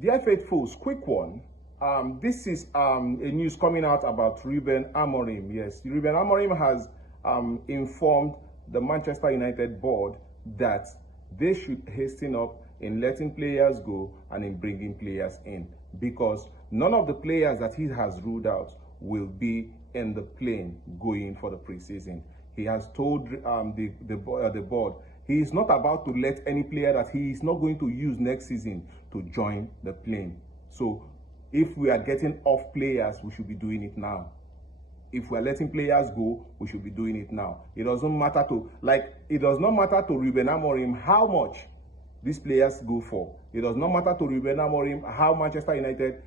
Dear faithfuls, quick one. This is a news coming out about Ruben Amorim. Yes, Ruben Amorim has informed the Manchester United board that they should hasten up in letting players go and in bringing players in, because none of the players that he has ruled out will be in the plane going for the preseason. He has told the board he is not about to let any player that he is not going to use next season to join the plane. So if we are getting off players, we should be doing it now. If we are letting players go, we should be doing it now. It doesn't matter it does not matter to Ruben Amorim how much these players go for. It does not matter to Ruben Amorim how Manchester United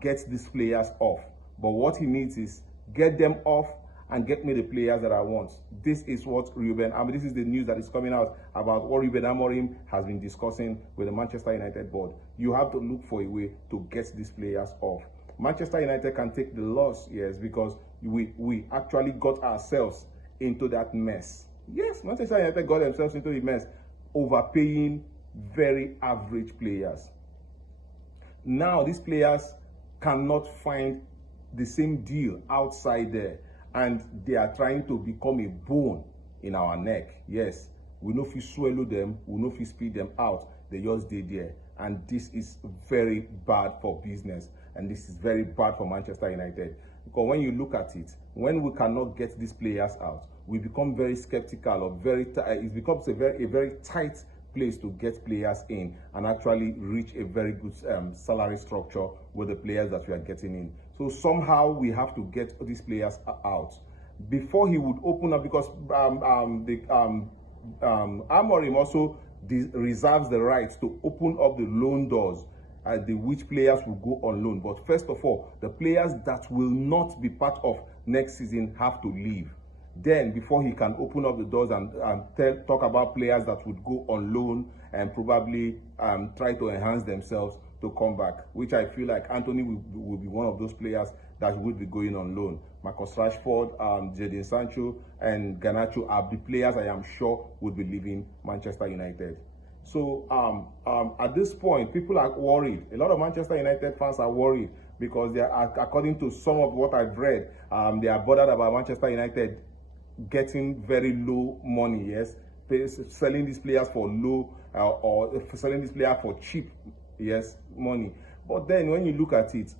gets these players off. But what he needs is get them off and get me the players that I want. This is what this is the news that is coming out about what Ruben Amorim has been discussing with the Manchester United board. You have to look for a way to get these players off. Manchester United can take the loss, yes, because we actually got ourselves into that mess. Yes, Manchester United got themselves into the mess, overpaying very average players. Now these players cannot find the same deal outside there, and they are trying to become a bone in our neck. Yes, we know if you swallow them, we know if you spit them out, they just stay there. And this is very bad for business, and this is very bad for Manchester United. Because when you look at it, when we cannot get these players out, we become very skeptical of it becomes a very tight place to get players in and actually reach a very good salary structure with the players that we are getting in. So somehow we have to get these players out before he would open up, because Amorim also reserves the right to open up the loan doors, which players will go on loan. But first of all, the players that will not be part of next season have to leave. Then, before he can open up the doors and talk about players that would go on loan and probably try to enhance themselves to come back, which I feel like Anthony will be one of those players that would be going on loan. Marcus Rashford, Jadon Sancho, and Garnacho are the players I am sure would be leaving Manchester United. So at this point, people are worried. A lot of Manchester United fans are worried because they are, according to some of what I've read, they are bothered about Manchester United getting very low money, yes, selling these players for low or selling these players for cheap, yes, money. But then when you look at it,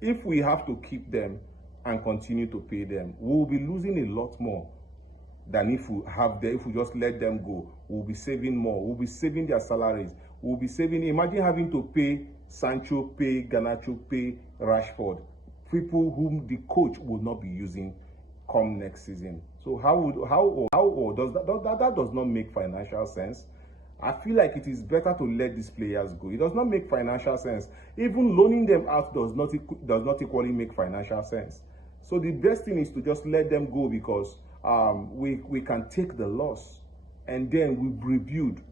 if we have to keep them and continue to pay them, we'll be losing a lot more than if we just let them go. We'll be saving more. We'll be saving their salaries. We'll be saving. Imagine having to pay Sancho, pay Garnacho, pay Rashford, people whom the coach will not be using come next season. So how does that does not make financial sense? I feel like it is better to let these players go. It does not make financial sense. Even loaning them out does not equally make financial sense. So the best thing is to just let them go, because we can take the loss and then we rebuild.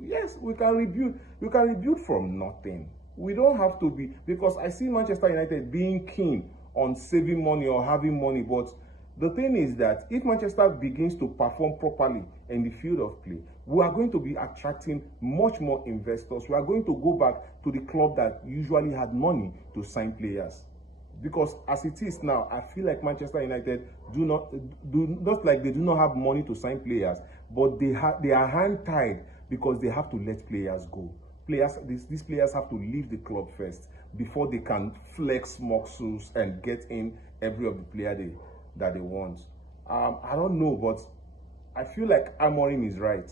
Yes, we can rebuild. We can rebuild from nothing. We don't have to be, because I see Manchester United being keen on saving money or having money, but the thing is that if Manchester begins to perform properly in the field of play, we are going to be attracting much more investors. We are going to go back to the club that usually had money to sign players. Because as it is now, I feel like Manchester United do not have money to sign players, but they are hand-tied because they have to let players go. These players have to leave the club first before they can flex muscles and get in every of the player that they want. I don't know, but I feel like Amorim is right.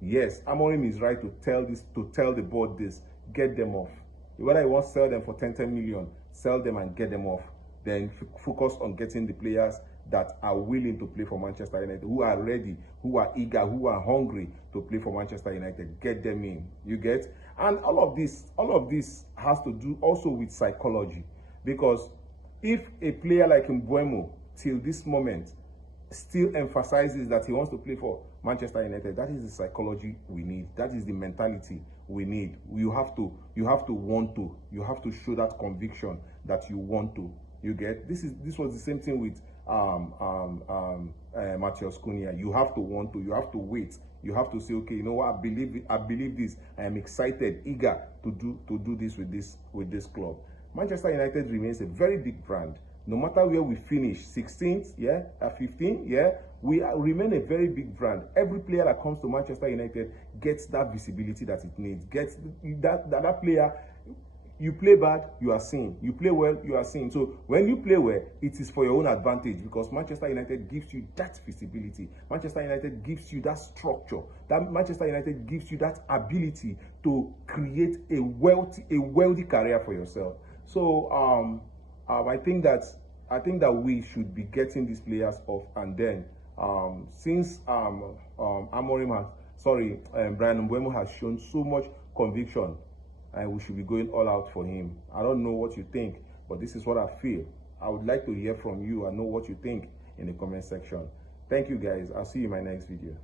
Yes, Amorim is right to tell the board this, get them off. Whether you want to sell them for 10 million, sell them and get them off. Then focus on getting the players that are willing to play for Manchester United, who are ready, who are eager, who are hungry to play for Manchester United. Get them in. You get? And all of this has to do also with psychology, because if a player like Mbeumo till this moment still emphasizes that he wants to play for Manchester United, that is the psychology we need. That is the mentality we need. You have to want to. You have to show that conviction that you want to. You get? This was the same thing with Matheus Cunha. You have to want to. You have to wait You have to say, okay, you know what, I believe this. I am excited, eager to do this with this club. Manchester United remains a very big brand. No matter where we finish, 16th, yeah, 15th, yeah, we remain a very big brand. Every player that comes to Manchester United gets that visibility that it needs. Gets that player. You play bad, you are seen. You play well, you are seen. So when you play well, it is for your own advantage, because Manchester United gives you that visibility. Manchester United gives you that structure. That Manchester United gives you that ability to create a wealthy career for yourself. So I think that we should be getting these players off, and then since Brian Mbeumo has shown so much conviction, and we should be going all out for him. I don't know what you think, but this is what I feel. I would like to hear from you and know what you think in the comment section. Thank you guys. I'll see you in my next video.